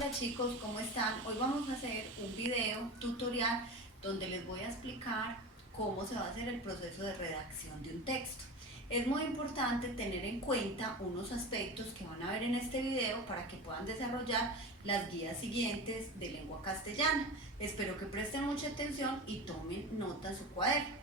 Hola chicos, ¿cómo están? Hoy vamos a hacer un video tutorial donde les voy a explicar cómo se va a hacer el proceso de redacción de un texto. Es muy importante tener en cuenta unos aspectos que van a ver en este video para que puedan desarrollar las guías siguientes de lengua castellana. Espero que presten mucha atención y tomen nota en su cuaderno.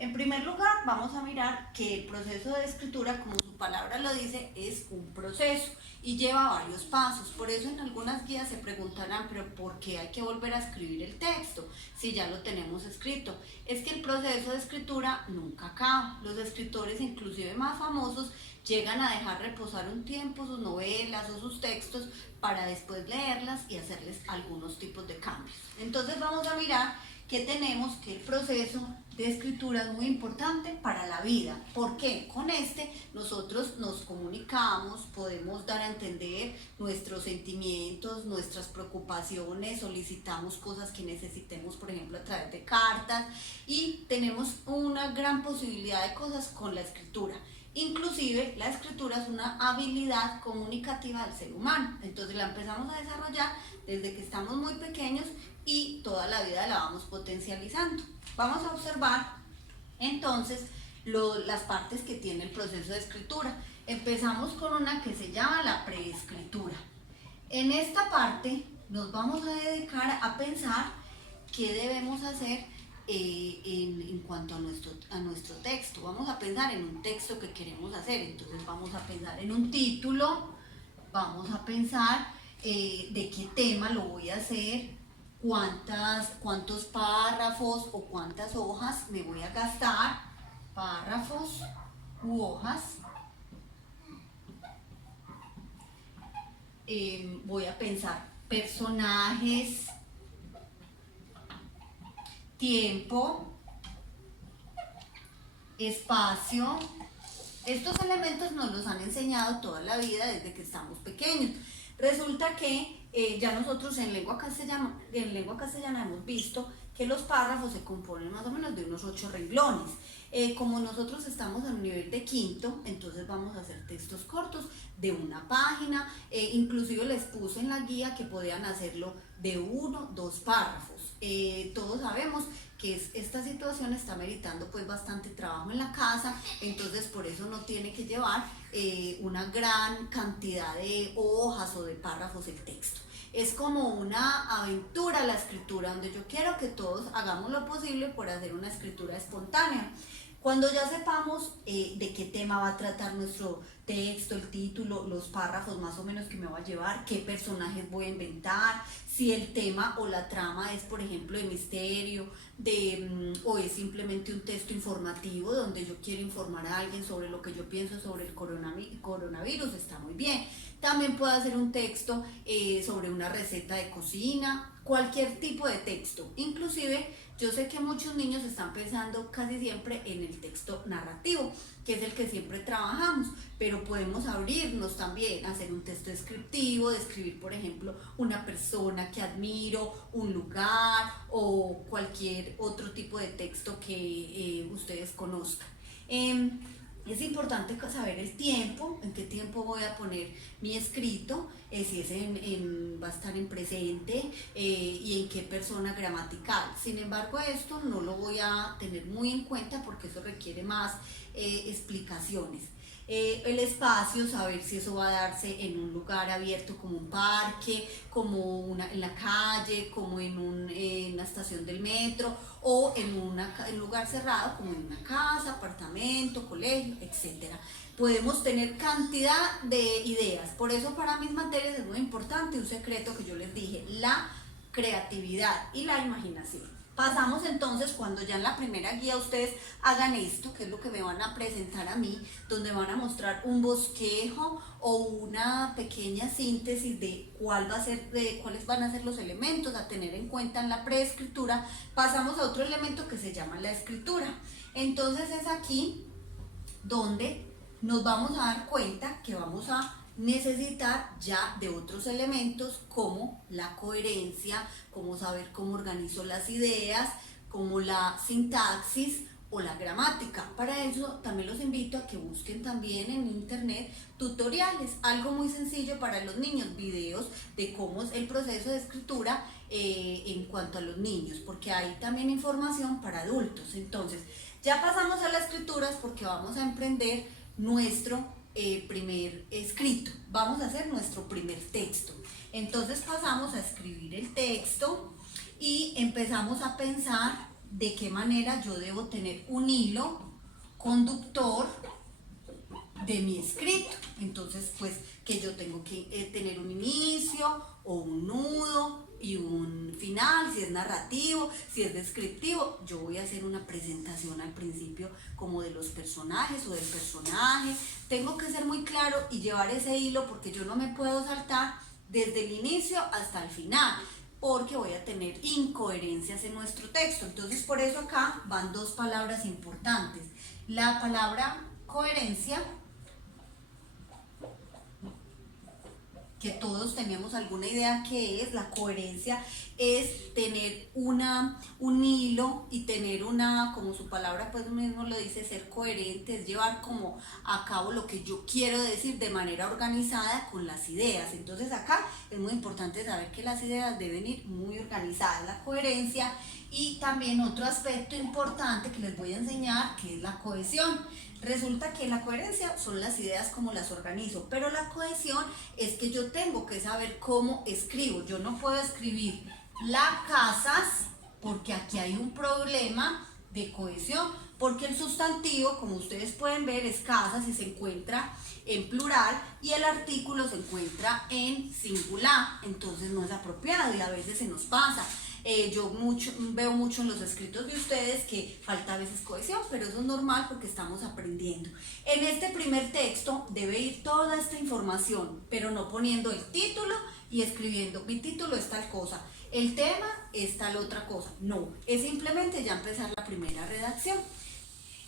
En primer lugar, vamos a mirar que el proceso de escritura, como su palabra lo dice, es un proceso y lleva varios pasos. Por eso en algunas guías se preguntarán, pero ¿por qué hay que volver a escribir el texto si ya lo tenemos escrito? Es que el proceso de escritura nunca acaba. Los escritores, inclusive más famosos, llegan a dejar reposar un tiempo sus novelas o sus textos para después leerlas y hacerles algunos tipos de cambios. Entonces vamos a mirar que tenemos que el proceso de escritura es muy importante para la vida. ¿Por qué? Con este nosotros nos comunicamos, podemos dar a entender nuestros sentimientos, nuestras preocupaciones, solicitamos cosas que necesitemos, por ejemplo, a través de cartas, y tenemos una gran posibilidad de cosas con la escritura. Inclusive la escritura es una habilidad comunicativa del ser humano, entonces la empezamos a desarrollar desde que estamos muy pequeños y toda la vida la vamos potencializando. Vamos a observar entonces las partes que tiene el proceso de escritura. Empezamos con una que se llama la preescritura. En esta parte nos vamos a dedicar a pensar qué debemos hacer en cuanto a nuestro texto. Vamos a pensar en un texto que queremos hacer, entonces vamos a pensar en un título, vamos a pensar de qué tema lo voy a hacer, cuántos párrafos o cuántas hojas me voy a gastar, párrafos u hojas. Voy a pensar personajes, tiempo, espacio. Estos elementos nos los han enseñado toda la vida desde que estamos pequeños. Resulta que ya nosotros en lengua castellana hemos visto que los párrafos se componen más o menos de unos 8 renglones. Como nosotros estamos en un nivel de quinto, entonces vamos a hacer textos cortos de una página. Inclusive les puse en la guía que podían hacerlo de 1, 2 párrafos. Todos sabemos que esta situación está meritando pues bastante trabajo en la casa, entonces por eso no tiene que llevar una gran cantidad de hojas o de párrafos el texto. Es como una aventura la escritura, donde yo quiero que todos hagamos lo posible por hacer una escritura espontánea. Cuando ya sepamos de qué tema va a tratar nuestro texto, el título, los párrafos más o menos que me va a llevar, qué personajes voy a inventar, si el tema o la trama es, por ejemplo, de misterio, o es simplemente un texto informativo donde yo quiero informar a alguien sobre lo que yo pienso sobre el coronavirus, está muy bien. También puedo hacer un texto sobre una receta de cocina, cualquier tipo de texto. Inclusive yo sé que muchos niños están pensando casi siempre en el texto narrativo, que es el que siempre trabajamos, pero podemos abrirnos también a hacer un texto descriptivo, describir, por ejemplo, una persona que admiro, un lugar o cualquier otro tipo de texto que ustedes conozcan. Es importante saber el tiempo, en qué tiempo voy a poner mi escrito, si es va a estar en presente y en qué persona gramatical. Sin embargo, esto no lo voy a tener muy en cuenta porque eso requiere más explicaciones. El espacio, saber si eso va a darse en un lugar abierto como un parque, como en la calle, como en una estación del metro, o en un lugar cerrado como en una casa, apartamento, colegio, etc. Podemos tener cantidad de ideas. Por eso para mis materias es muy importante un secreto que yo les dije: la creatividad y la imaginación. Pasamos entonces, cuando ya en la primera guía ustedes hagan esto, que es lo que me van a presentar a mí, donde van a mostrar un bosquejo o una pequeña síntesis de cuáles van a ser los elementos a tener en cuenta en la preescritura. Pasamos a otro elemento que se llama la escritura. Entonces es aquí donde nos vamos a dar cuenta que vamos a necesitar ya de otros elementos como la coherencia, como saber cómo organizo las ideas, como la sintaxis o la gramática. Para eso también los invito a que busquen también en internet tutoriales, algo muy sencillo para los niños, videos de cómo es el proceso de escritura en cuanto a los niños, porque hay también información para adultos. Entonces, ya pasamos a las escrituras porque vamos a emprender nuestro primer escrito, vamos a hacer nuestro primer texto. Entonces pasamos a escribir el texto y empezamos a pensar de qué manera yo debo tener un hilo conductor de mi escrito. Entonces, pues que yo tengo que tener un inicio o un nudo y un final, si es narrativo, si es descriptivo. Yo voy a hacer una presentación al principio como de los personajes o del personaje. Tengo que ser muy claro y llevar ese hilo porque yo no me puedo saltar desde el inicio hasta el final, porque voy a tener incoherencias en nuestro texto. Entonces, por eso acá van dos palabras importantes. La palabra coherencia, que todos tenemos alguna idea que es. La coherencia es tener un hilo y tener como su palabra pues mismo lo dice, ser coherente, es llevar como a cabo lo que yo quiero decir de manera organizada con las ideas. Entonces acá es muy importante saber que las ideas deben ir muy organizadas, la coherencia. Y también otro aspecto importante que les voy a enseñar, que es la cohesión. Resulta que la coherencia son las ideas como las organizo, pero la cohesión es que yo tengo que saber cómo escribo. Yo no puedo escribir la casas porque aquí hay un problema de cohesión, porque el sustantivo, como ustedes pueden ver, es casas y se encuentra en plural y el artículo se encuentra en singular, entonces no es apropiado y a veces se nos pasa. Yo veo mucho en los escritos de ustedes que falta a veces cohesión, pero eso es normal porque estamos aprendiendo. En este primer texto debe ir toda esta información, pero no poniendo el título y escribiendo, mi título es tal cosa, el tema es tal otra cosa. No, es simplemente ya empezar la primera redacción.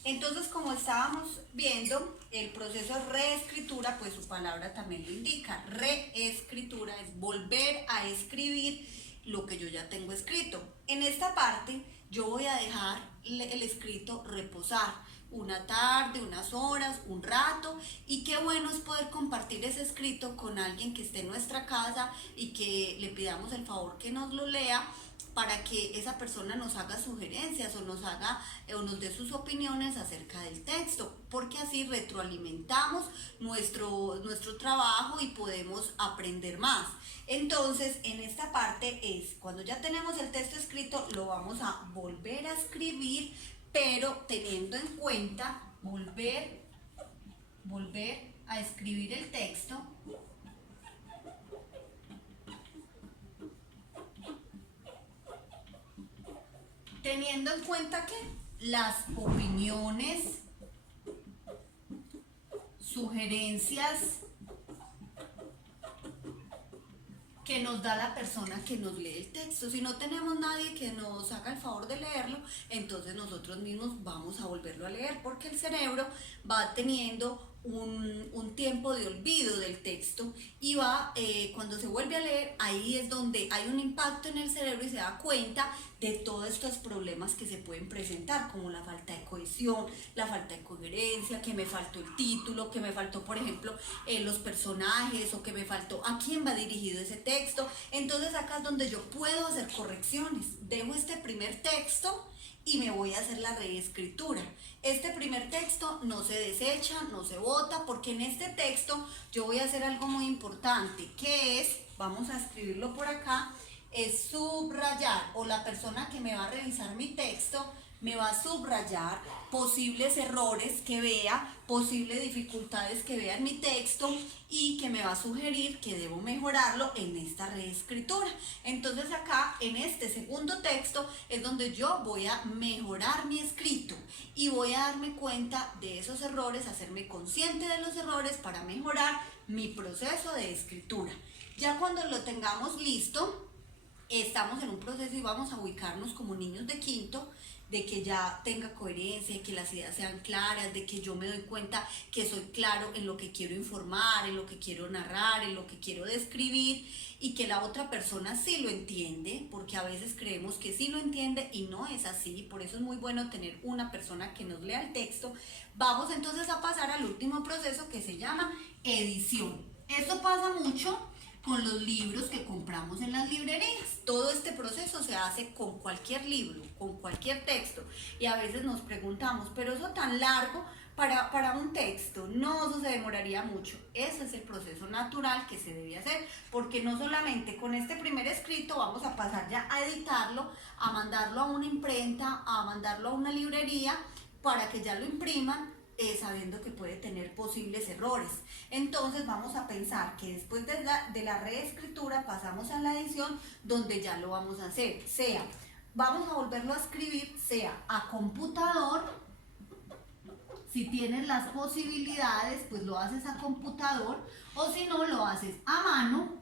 Entonces, como estábamos viendo, el proceso de reescritura, pues su palabra también lo indica. Reescritura es volver a escribir lo que yo ya tengo escrito. En esta parte yo voy a dejar el escrito reposar una tarde, unas horas, un rato, y qué bueno es poder compartir ese escrito con alguien que esté en nuestra casa y que le pidamos el favor que nos lo lea, para que esa persona nos haga sugerencias o nos dé sus opiniones acerca del texto, porque así retroalimentamos nuestro trabajo y podemos aprender más. Entonces, en esta parte es, cuando ya tenemos el texto escrito, lo vamos a volver a escribir, pero teniendo en cuenta volver a escribir el texto teniendo en cuenta que las opiniones, sugerencias que nos da la persona que nos lee el texto. Si no tenemos nadie que nos haga el favor de leerlo, entonces nosotros mismos vamos a volverlo a leer, porque el cerebro va teniendo un tiempo de olvido del texto y cuando se vuelve a leer, ahí es donde hay un impacto en el cerebro y se da cuenta de todos estos problemas que se pueden presentar, como la falta de cohesión, la falta de coherencia, que me faltó el título, que me faltó, por ejemplo, los personajes, o que me faltó a quién va dirigido ese texto. Entonces acá es donde yo puedo hacer correcciones. Dejo este primer texto y me voy a hacer la reescritura. Este primer texto no se desecha, no se bota, porque en este texto yo voy a hacer algo muy importante, que es, vamos a escribirlo por acá, es subrayar, o la persona que me va a revisar mi texto me va a subrayar posibles errores que vea, posibles dificultades que vea en mi texto, y que me va a sugerir que debo mejorarlo en esta reescritura. Entonces acá en este segundo texto es donde yo voy a mejorar mi escrito y voy a darme cuenta de esos errores, hacerme consciente de los errores para mejorar mi proceso de escritura. Ya cuando lo tengamos listo, estamos en un proceso y vamos a ubicarnos como niños de quinto. de que ya tenga coherencia, de que las ideas sean claras, de que yo me doy cuenta que soy claro en lo que quiero informar, en lo que quiero narrar, en lo que quiero describir, y que la otra persona sí lo entiende, porque a veces creemos que sí lo entiende y no es así. Por eso es muy bueno tener una persona que nos lea el texto. Vamos entonces a pasar al último proceso, que se llama edición. Esto pasa mucho con los libros que compramos en las librerías. Todo este proceso se hace con cualquier libro, con cualquier texto. Y a veces nos preguntamos, pero eso tan largo para un texto, no, eso se demoraría mucho. Ese es el proceso natural que se debe hacer, porque no solamente con este primer escrito vamos a pasar ya a editarlo, a mandarlo a una imprenta, a mandarlo a una librería para que ya lo impriman, sabiendo que puede tener posibles errores. Entonces vamos a pensar que después de la reescritura pasamos a la edición, donde ya lo vamos a hacer, sea vamos a volverlo a escribir, sea a computador. Si tienes las posibilidades, pues lo haces a computador, o si no, lo haces a mano,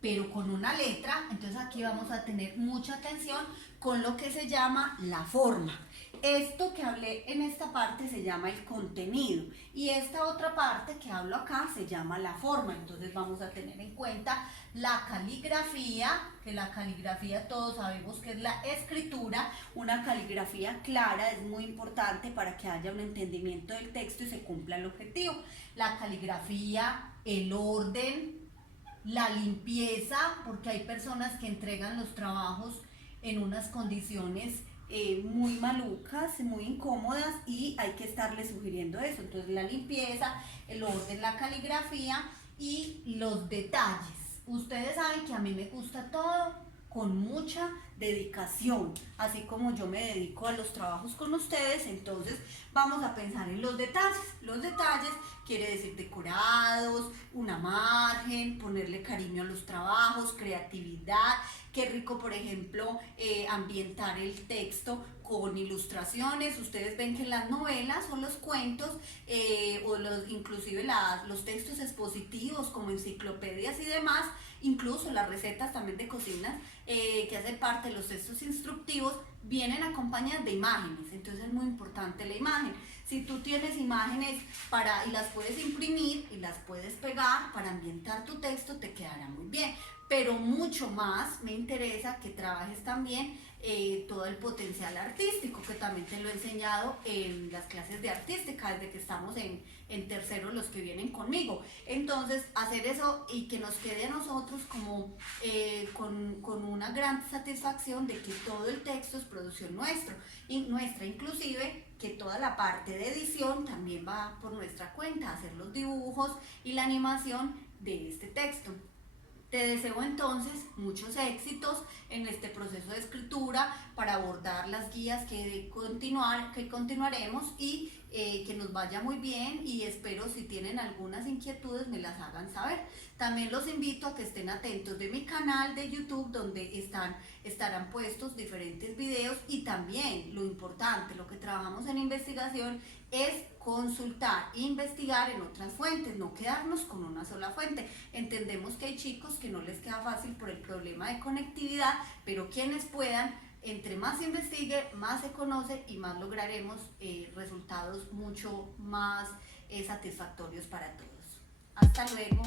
pero con una letra. Entonces aquí vamos a tener mucha atención con lo que se llama la forma. Esto que hablé en esta parte se llama el contenido, y esta otra parte que hablo acá se llama la forma. Entonces vamos a tener en cuenta la caligrafía, que la caligrafía todos sabemos que es la escritura. Una caligrafía clara es muy importante para que haya un entendimiento del texto y se cumpla el objetivo. La caligrafía, el orden, la limpieza, porque hay personas que entregan los trabajos en unas condiciones muy malucas, muy incómodas, y hay que estarle sugiriendo eso. Entonces la limpieza, el orden, la caligrafía y los detalles. Ustedes saben que a mí me gusta todo con mucha dedicación, así como yo me dedico a los trabajos con ustedes. Entonces vamos a pensar en los detalles. Los detalles quiere decir decorados, una margen, ponerle cariño a los trabajos, creatividad. Qué rico, por ejemplo, ambientar el texto con ilustraciones. Ustedes ven que en las novelas o los cuentos, inclusive los textos expositivos como enciclopedias y demás, incluso las recetas también de cocina, que hacen parte de los textos instructivos, vienen acompañadas de imágenes. Entonces es muy importante la imagen. Si tú tienes imágenes y las puedes imprimir y las puedes pegar para ambientar tu texto, te quedará muy bien. Pero mucho más me interesa que trabajes también todo el potencial artístico, que también te lo he enseñado en las clases de artística, desde que estamos en tercero los que vienen conmigo. Entonces hacer eso y que nos quede a nosotros como con una gran satisfacción de que todo el texto es producción nuestra, inclusive que toda la parte de edición también va por nuestra cuenta, hacer los dibujos y la animación de este texto. Te deseo entonces muchos éxitos en este proceso de escritura para abordar las guías que continuaremos, y que nos vaya muy bien, y espero, si tienen algunas inquietudes, me las hagan saber. También los invito a que estén atentos de mi canal de YouTube, donde estarán puestos diferentes videos, y también lo importante, lo que trabajamos en investigación es consultar, investigar en otras fuentes, no quedarnos con una sola fuente. Entendemos que hay chicos que no les queda fácil por el problema de conectividad, pero quienes puedan, entre más se investigue, más se conoce y más lograremos resultados mucho más satisfactorios para todos. Hasta luego.